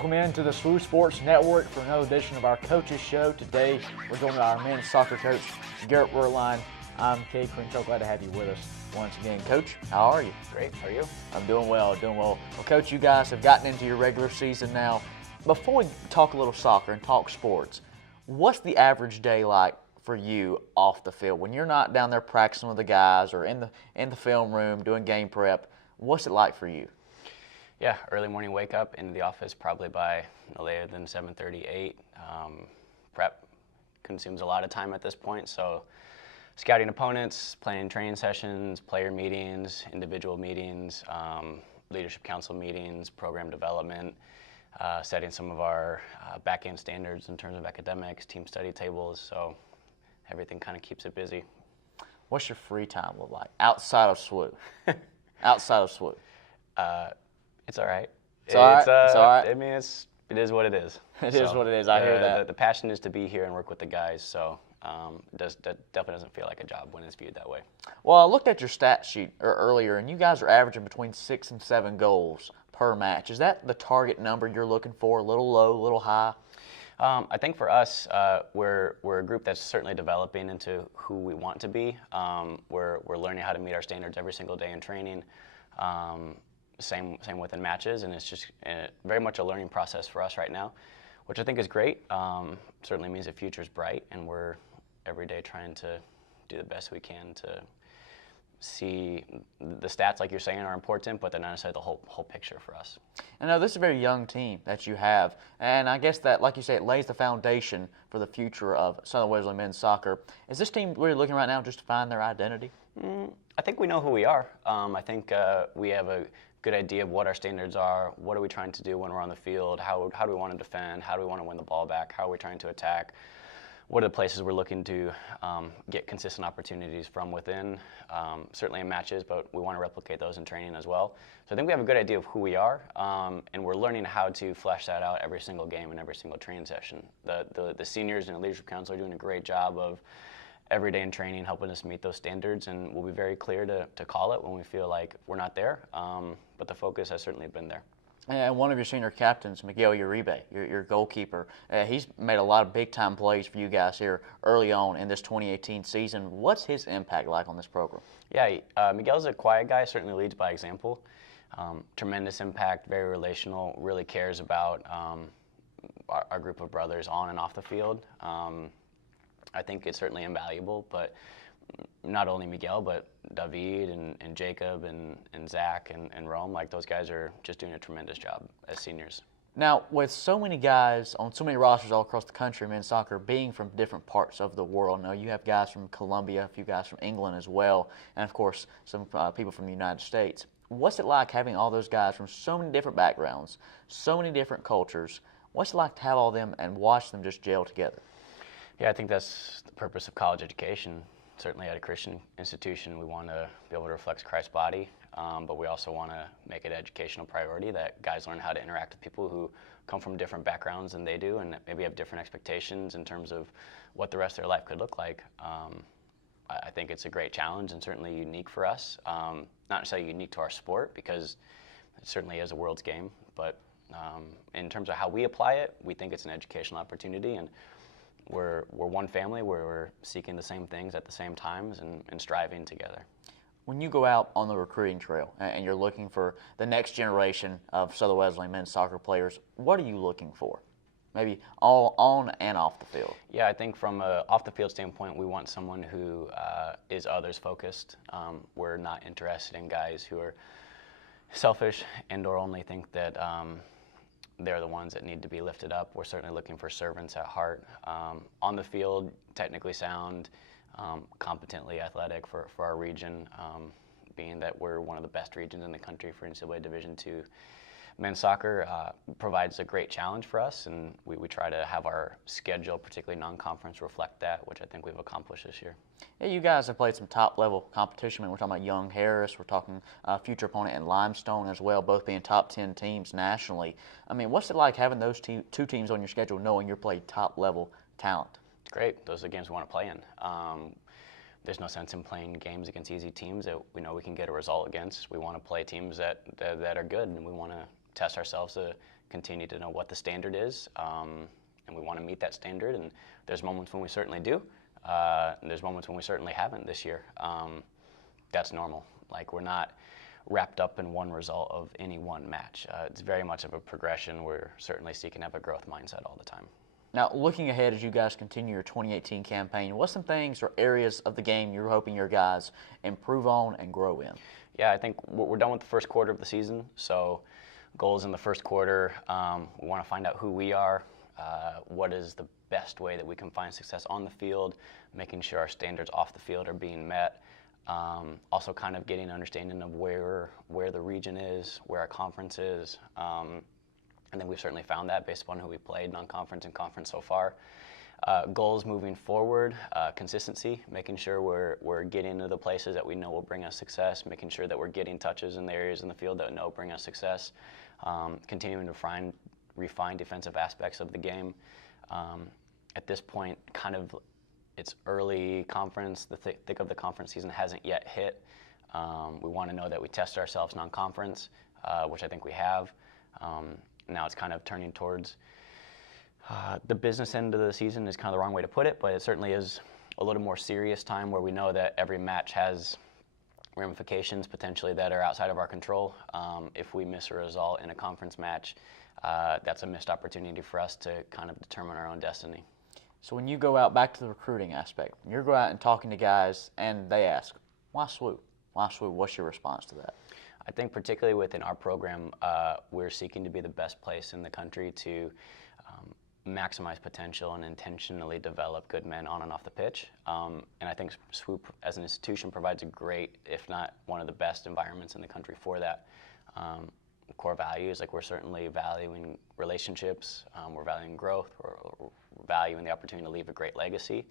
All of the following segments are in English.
Welcome in to the SWU Sports Network for another edition of our Coaches Show. Today, we're joined by our men's soccer coach, Garrett Werline. I'm Cade Crenshaw. Glad to have you with us once again. Coach, how are you? Great. How are you? I'm doing well, Well, Coach, you guys have gotten into your regular season now. Before we talk a little soccer and talk sports, what's the average day like for you off the field? When you're not down there practicing with the guys or in the film room doing game prep, what's it like for you? Yeah, early morning wake up into the office probably by no later than 7:30, 8. Prep consumes a lot of time at this point, so scouting opponents, planning training sessions, player meetings, individual meetings, leadership council meetings, program development, setting some of our back-end standards in terms of academics, team study tables, so everything kind of keeps it busy. What's your free time look like outside of SWU? Outside of SWU? It's all right. It's all right. I mean, it is what it is. It is what it is. I hear that. The passion is to be here and work with the guys, so that definitely doesn't feel like a job when it's viewed that way. Well, I looked at your stat sheet earlier, and you guys are averaging between 6 and 7 goals per match. Is that the target number you're looking for? A little low, a little high? I think for us, we're a group that's certainly developing into who we want to be. We're learning how to meet our standards every single day in training. Same within matches, and it's just very much a learning process for us right now, which I think is great. Certainly means the future's bright, and we're every day trying to do the best we can to see the stats, like you're saying, are important, but they're not necessarily the whole picture for us. I know this is a very young team that you have, and I guess that, like you say, it lays the foundation for the future of Southern Wesley men's soccer. Is this team really looking right now just to find their identity? I think we know who we are. I think we have a good idea of what our standards are, what are we trying to do when we're on the field, how do we want to defend, how do we want to win the ball back, how are we trying to attack, what are the places we're looking to get consistent opportunities from within, certainly in matches, but we want to replicate those in training as well. So I think we have a good idea of who we are, and we're learning how to flesh that out every single game and every single training session. The seniors and the leadership council are doing a great job of every day in training helping us meet those standards, and we'll be very clear to call it when we feel like we're not there, but the focus has certainly been there. And one of your senior captains, Miguel Uribe, your goalkeeper, he's made a lot of big-time plays for you guys here early on in this 2018 season. What's his impact like on this program? Yeah, Miguel's a quiet guy, certainly leads by example. Tremendous impact, very relational, really cares about our group of brothers on and off the field. I think it's certainly invaluable, but not only Miguel, but David and Jacob and Zach and Rome, like those guys are just doing a tremendous job as seniors. Now, with so many guys on so many rosters all across the country, men's soccer, being from different parts of the world, now you have guys from Colombia, a few guys from England as well, and of course some people from the United States. What's it like having all those guys from so many different backgrounds, so many different cultures? What's it like to have all of them and watch them just gel together? Yeah, I think that's the purpose of college education. Certainly at a Christian institution, we want to be able to reflect Christ's body, but we also want to make it an educational priority that guys learn how to interact with people who come from different backgrounds than they do and maybe have different expectations in terms of what the rest of their life could look like. I think it's a great challenge and certainly unique for us. Not necessarily unique to our sport because it certainly is a world's game, but in terms of how we apply it, we think it's an educational opportunity, and we're one family where we're seeking the same things at the same times and striving together. When you go out on the recruiting trail and you're looking for the next generation of Southern Wesley men's soccer players, what are you looking for? Maybe all on and off the field. Yeah, I think from an off-the-field standpoint, we want someone who is others-focused. We're not interested in guys who are selfish and or only think that they're the ones that need to be lifted up. We're certainly looking for servants at heart. On the field, technically sound, competently athletic for our region, being that we're one of the best regions in the country for NCAA Division II men's soccer, provides a great challenge for us, and we try to have our schedule, particularly non-conference, reflect that, which I think we've accomplished this year. Yeah, you guys have played some top-level competition. I mean, we're talking about Young Harris. We're talking future opponent in Limestone as well, both being top 10 teams nationally. I mean, what's it like having those two teams on your schedule knowing you're playing top-level talent? It's great. Those are the games we want to play in. There's no sense in playing games against easy teams that we know we can get a result against. We want to play teams that are good, and we want to test ourselves to continue to know what the standard is, and we want to meet that standard. And there's moments when we certainly do, and there's moments when we certainly haven't this year. That's normal. Like, we're not wrapped up in one result of any one match. It's very much of a progression. We're certainly seeking to have a growth mindset all the time. Now, looking ahead as you guys continue your 2018 campaign, what's some things or areas of the game you're hoping your guys improve on and grow in? Yeah, I think we're done with the first quarter of the season, so goals in the first quarter, we want to find out who we are, what is the best way that we can find success on the field, making sure our standards off the field are being met. Also kind of getting an understanding of where the region is, where our conference is. I think we've certainly found that based upon who we played non-conference and conference so far. Goals moving forward, consistency, making sure we're getting to the places that we know will bring us success, making sure that we're getting touches in the areas in the field that we know bring us success, continuing to refine defensive aspects of the game. At this point, kind of, it's early conference. The thick of the conference season hasn't yet hit. We want to know that we test ourselves non-conference, which I think we have. Now it's kind of turning towards the business end of the season is kind of the wrong way to put it, but it certainly is a little more serious time where we know that every match has ramifications potentially that are outside of our control. If we miss a result in a conference match, that's a missed opportunity for us to kind of determine our own destiny. So when you go out, back to the recruiting aspect, when you go out and talking to guys and they ask, why SWU? Why SWU? What's your response to that? I think particularly within our program, we're seeking to be the best place in the country to maximize potential and intentionally develop good men on and off the pitch. And I think SWU as an institution provides a great, if not one of the best environments in the country for that. Core values, like we're certainly valuing relationships, we're valuing growth, we're valuing the opportunity to leave a great legacy.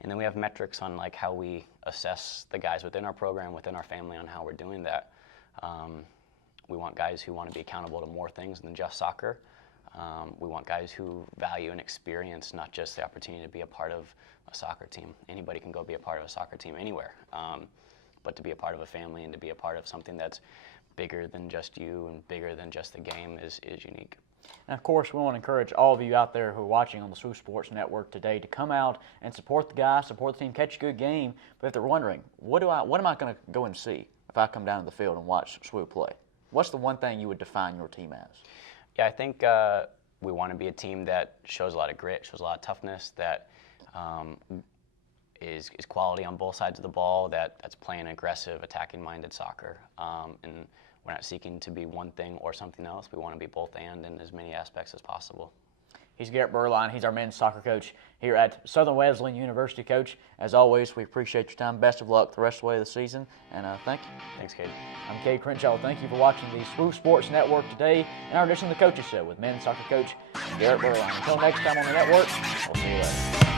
And then we have metrics on like how we assess the guys within our program, within our family, on how we're doing that. We want guys who want to be accountable to more things than just soccer. We want guys who value and experience, not just the opportunity to be a part of a soccer team. Anybody can go be a part of a soccer team anywhere, but to be a part of a family and to be a part of something that's bigger than just you and bigger than just the game is unique. And of course, we want to encourage all of you out there who are watching on the SWU Sports Network today to come out and support the guys, support the team, catch a good game. But if they're wondering, what am I going to go and see if I come down to the field and watch SWU play? What's the one thing you would define your team as? Yeah, I think we want to be a team that shows a lot of grit, shows a lot of toughness, that is quality on both sides of the ball, that's playing aggressive, attacking-minded soccer. And we're not seeking to be one thing or something else. We want to be both and in as many aspects as possible. He's Garrett Burline. He's our men's soccer coach here at Southern Wesleyan University. Coach, as always, we appreciate your time. Best of luck the rest of the way of the season, and thank you. Thanks, Cade. I'm Cade Crenshaw. Thank you for watching the SWU Sports Network today in our edition of the Coaches Show with men's soccer coach Garrett Burline. Until next time on the network, we'll see you later.